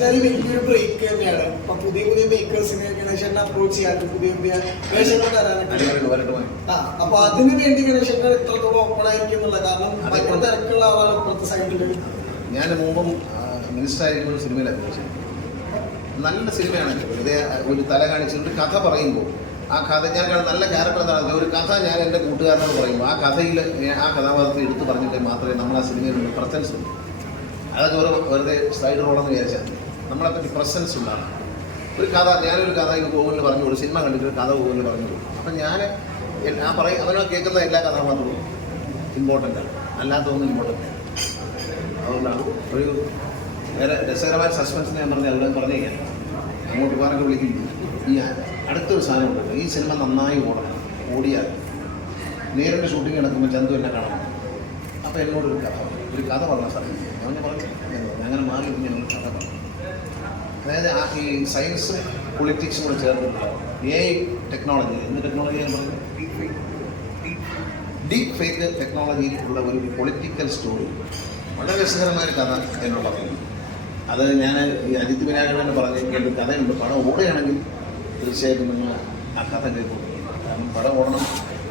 എന്തായാലും വലിയൊരു ബ്രേക്ക് തന്നെയാണ്. പുതിയ പുതിയ മേക്കേഴ്സിനെ അപ്രോച്ച് പുതിയ പുതിയ വേഷങ്ങൾ ആ അപ്പൊ അതിന് വേണ്ടി ഗണേശന്റെ എത്രത്തോളം ഓപ്പൺ ആയിരിക്കും എന്നുള്ളത് കാരണം ഭയങ്കര തിരക്കുള്ള ആളാണ് ഇപ്പോഴത്തെ സൈഡിൽ. ഞാൻ മുമ്പും മിനിസ്റ്റർ ആയിരിക്കുന്ന ഒരു സിനിമയിൽ അഭിനയിച്ചു നല്ല സിനിമയാണ് വെറുതെ ഒരു തല കാണിച്ചിട്ട് കഥ പറയുമ്പോൾ. ആ കഥ ഞാൻ നല്ല ക്യാരക്ടർ എന്താണ് ഒരു കഥ ഞാൻ എന്റെ കൂട്ടുകാരനോട് പറയുമ്പോൾ. ആ കഥയിൽ ആ കഥാപാത്രത്തെ എടുത്തു പറഞ്ഞിട്ട് മാത്രമേ നമ്മൾ ആ സിനിമയിൽ പ്രസൻസ് ഉള്ളൂ. അതൊക്കെ ഒരു വെറുതെ സൈഡ് റോളെന്ന് വിചാരിച്ചാൽ നമ്മളെ പറ്റി പ്രസൻസ് ഉണ്ടാകണം. ഒരു കഥ ഞാനൊരു കഥ ഇത് ഗൂഗിളിൽ പറഞ്ഞു കൊടുക്കും സിനിമ കണ്ടിട്ട് ഒരു കഥ ഗൂഗിളിൽ പറഞ്ഞു കൊടുക്കും അപ്പം ഞാൻ ഞാൻ പറയും അവനോ കേൾക്കുന്ന എല്ലാ കഥാപാത്രവും ഇമ്പോർട്ടന്റ് ആണ്. അല്ലാത്തതൊന്നും ഇമ്പോർട്ടന്റ് ആണ് അതുകൊണ്ടാണ് ഒരു വേറെ രസകരമായ സസ്പെൻസ് ഞാൻ പറഞ്ഞ പറഞ്ഞു കഴിഞ്ഞാൽ അങ്ങോട്ട് പോകാനൊക്കെ വിളിക്കും ഈ അടുത്തൊരു സാധനം ഉണ്ട് ഈ സിനിമ നന്നായി ഓടണം. ഓടിയാൽ നേരിട്ട് ഷൂട്ടിംഗ് നടക്കുമ്പോൾ ചന്തു എന്നെ കാണണം. അപ്പോൾ എന്നോട് ഒരു കഥ ഒരു കഥ പറഞ്ഞ സാറേ ഞാൻ പറഞ്ഞു "ഞാൻ അങ്ങനെ മാറി ഞങ്ങൾ കഥ പറഞ്ഞു. അതായത് ഈ സയൻസും പൊളിറ്റിക്സും കൂടെ ചേർന്നിട്ടുള്ള എ ടെക്നോളജി എന്ത് ടെക്നോളജിയാണ് പറയുന്നത് ഡീപ് ഫേക്ക് ടെക്നോളജിയിൽ ഉള്ള ഒരു പൊളിറ്റിക്കൽ സ്റ്റോറി വളരെ രസകരമായ ഒരു കഥ പറഞ്ഞു അത് ഞാൻ ഈ അജിത് വിനായകൻ പറഞ്ഞ കേട്ട് കഥയുണ്ട്. പടം ഓടുകയാണെങ്കിൽ തീർച്ചയായിട്ടും നിങ്ങൾ ആ കഥ കേൾക്കും. കാരണം പടം ഓടണം.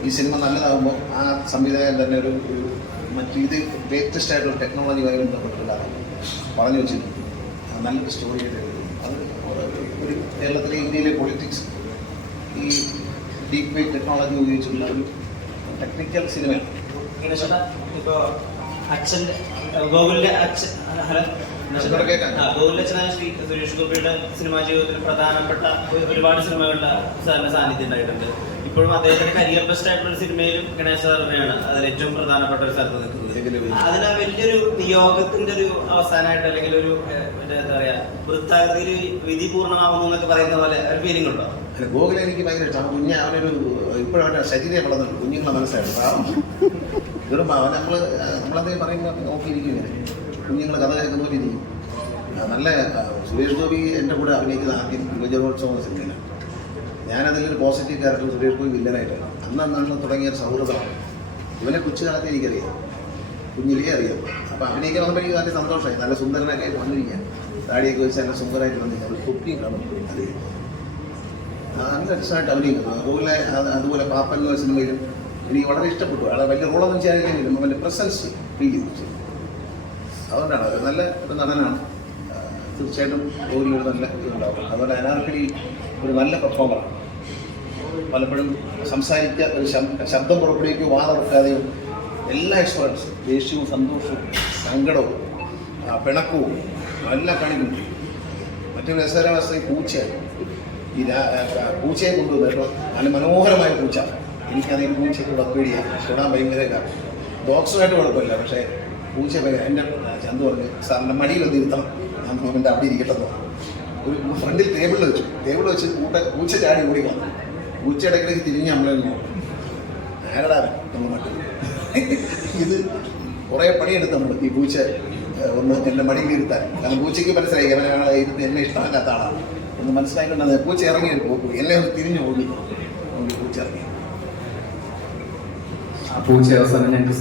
ഈ സിനിമ നല്ലതാകുമ്പോൾ ആ സംവിധായകൻ തന്നെ ഒരു ഒരു മറ്റു ഇത് ലേറ്റസ്റ്റ് ആയിട്ടുള്ള ടെക്നോളജിയുമായി ബന്ധപ്പെട്ടുള്ള പറഞ്ഞു വെച്ചിരുന്നു നല്ലൊരു സ്റ്റോറി ആയിട്ട് ഒരു കേരളത്തിലെ ഇന്ത്യയിലെ പൊളിറ്റിക്സ് ഈ ഡീപ് ഫേക്ക് ടെക്നോളജി ഉപയോഗിച്ചുള്ള ഒരു ടെക്നിക്കൽ സിനിമയാണ് അച്ഛൻ ഹലോ? അച്ഛനായ ശ്രീ സുരേഷ് ഗോപിയുടെ സിനിമാ ജീവിതത്തിൽ പ്രധാനപ്പെട്ട ഒരുപാട് സിനിമകളുടെ സാന്നിധ്യം ഉണ്ടായിട്ടുണ്ട്. ഇപ്പോഴും അദ്ദേഹത്തിന്റെ കരിയർ ബെസ്റ്റ് ആയിട്ടുള്ള ഒരു സിനിമയിലും ഗണേശ തന്നെയാണ് അതിൽ ഏറ്റവും പ്രധാനപ്പെട്ട ഒരു സ്ഥലത്ത് നിൽക്കുന്നത്. അതിന് ആ വലിയൊരു നിയോഗത്തിന്റെ ഒരു അവസാനമായിട്ട് അല്ലെങ്കിൽ ഒരു എന്താ പറയാ വൃത്താകൃതിയിൽ വിധി പൂർണമാകുന്നു എന്നൊക്കെ പറയുന്ന പോലെ ഒരു ഫീലിംഗ് ഉണ്ടോ? ഗോകുല എനിക്ക് ഭയങ്കര ഇഷ്ടമാണ് കുഞ്ഞ് അവനൊരു ഇപ്പോഴും അവന്റെ ശരീരം വളർന്നുണ്ട്. കുഞ്ഞുങ്ങളെ മനസ്സിലായിട്ട് കാരണം ഇതൊരു നമ്മൾ നമ്മളെന്തെങ്കിലും പറയുമ്പോൾ നോക്കിയിരിക്കും ഇങ്ങനെ. കുഞ്ഞുങ്ങൾ കഥ കേൾക്കുന്ന പോലെ ഇരിക്കും. നല്ല സുരേഷ് ഗോപി എന്റെ കൂടെ അഭിനയിക്കുന്ന ആദ്യം യുവജനോത്സവം സിനിമയിലാണ്. ഞാനതിലൊരു പോസിറ്റീവ് ക്യാരക്ടർ സുരേഷ് ഗോപി വില്ലനായിട്ടാണ് അന്ന് അന്നാണ് തുടങ്ങിയ ഒരു സൗഹൃദമാണ് ഇവനെ കൊച്ചു കാലത്ത് എനിക്കറിയാം. കുഞ്ഞിലേ അറിയാം. അപ്പോൾ അഭിനയിക്കാൻ വന്നപ്പോൾ എനിക്ക് നല്ല സന്തോഷമായി. നല്ല സുന്ദരനൊക്കെ ആയിട്ട് വന്നിരിക്കാൻ താടിയൊക്കെ വെച്ച് നല്ല സുന്ദരമായിട്ട് വന്നിരിക്കാൻ ഒരു കുപ്പിയും കാണും അത് നല്ല രസമായിട്ട് അഭിനയിക്കുന്നു. അതുപോലെ അതുപോലെ പാപ്പൻ എന്ന സിനിമയിലും എനിക്ക് വളരെ ഇഷ്ടപ്പെട്ടു. അയാളെ വലിയ റോളൊന്നും ചെയ്യാനില്ലെങ്കിലും അവന്റെ പ്രസൻസ് ഫീൽ ചെയ്തു. അതുകൊണ്ടാണ്. നല്ല ഒരു നടനാണ്. തീർച്ചയായിട്ടും ജോലി ഒരു നല്ല ഇതുണ്ടാവും അതുപോലെ അനാർക്കലി ഒരു നല്ല പെർഫോമറാണ് പലപ്പോഴും സംസാരിക്കുക ഒരു ശബ്ദം പുറപ്പെടുവിക്കുകയോ വാതറക്കാതെയും എല്ലാ എക്സ്പെർട്സ് ദേഷ്യവും സന്തോഷവും സങ്കടവും പിണക്കവും എല്ലാം കാണിക്കുന്നു. മറ്റൊരു രസകരവസ്ഥ ഈ പൂച്ചയാണ് ഈ പൂച്ചയെ കൊണ്ടുവന്നു നല്ല മനോഹരമായ പൂച്ച. എനിക്കത് ഈ പൂച്ചയ്ക്ക് പേടിയാണ് തൊടാൻ ഭയങ്കര ഇതാണ് ബോക്സുമായിട്ട് കുഴപ്പമില്ല പക്ഷേ പൂച്ച എന്റെ ചന്തു പറഞ്ഞു സാറിന്റെ മടിയിൽ ഒന്ന് ഇരുത്തണം. ഞാൻ എന്റെ അവിടെ ഇരിക്കട്ടെ എന്ന് പറഞ്ഞു. ഒരു ഫ്രണ്ടിൽ ടേബിളിൽ വെച്ചു. ടേബിളിൽ വെച്ച് കൂട്ട പൂച്ച ചാടി ഓടി വന്നു. പൂച്ച ഇടയ്ക്കിടയ്ക്ക് തിരിഞ്ഞ് നമ്മളെ. ആരടാ? നമ്മൾ മറ്റു ഇത് കുറേ പണിയെടുത്ത് നമ്മൾ ഈ പൂച്ച ഒന്ന് എന്റെ മടിയിൽ ഇരുത്താൻ. കാരണം പൂച്ചയ്ക്ക് മനസ്സിലായി അവനെ ഇരുന്ന് എന്നെ ഇഷ്ടമല്ലാത്ത ആളാണ് ഒന്ന് മനസ്സിലാക്കിക്കൊണ്ടത് പൂച്ച ഇറങ്ങി പോകും എന്നെ ഒന്ന് തിരിഞ്ഞു ഓടി. പൂച്ച ഇറങ്ങി. ആ പൂച്ച അവസാനം ഞങ്ങൾക്ക്